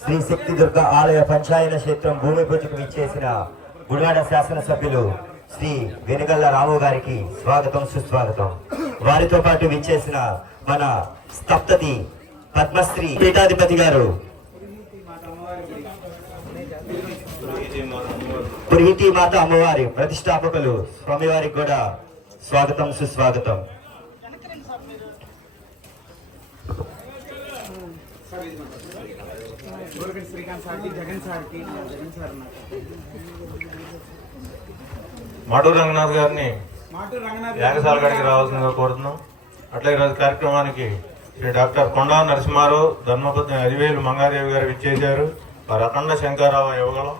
శ్రీ శక్తి దుర్గ ఆలయ పంచాయన క్షేత్రం భూమి పూజకు విచ్చేసిన గుడివాడ శాసనసభ్యులు శ్రీ వెనుగల్ల రాము గారికి స్వాగతం సుస్వాగతం. వారితో పాటు విచ్చేసిన మన స్తప్తతి పద్మశ్రీ పీఠాధిపతి గారు పురిహితి మాత అమ్మవారి ప్రతిష్టాపకులు స్వామివారికి కూడా స్వాగతం సుస్వాగతం. మాటూరు రంగనాథ్ గారిని యాగశాల కాడికి రావాల్సిందిగా కోరుతున్నాం. అట్లా ఈరోజు కార్యక్రమానికి శ్రీ డాక్టర్ కొండా నరసింహారావు ధర్మపత్ని అదివేలు మంగాదేవి గారు విచ్చేశారు. వారు అఖండ శంకరావ యువగలం.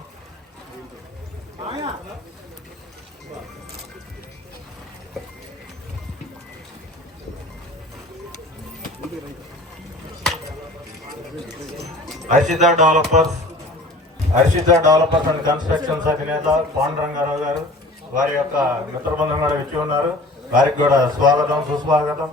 హర్షిత డెవలపర్స్ అండ్ కన్స్ట్రక్షన్స్ అధినేత పాండురంగారావు గారు వారి యొక్క మిత్రబృందం కూడా విచ్చి ఉన్నారు. వారికి కూడా స్వాగతం సుస్వాగతం.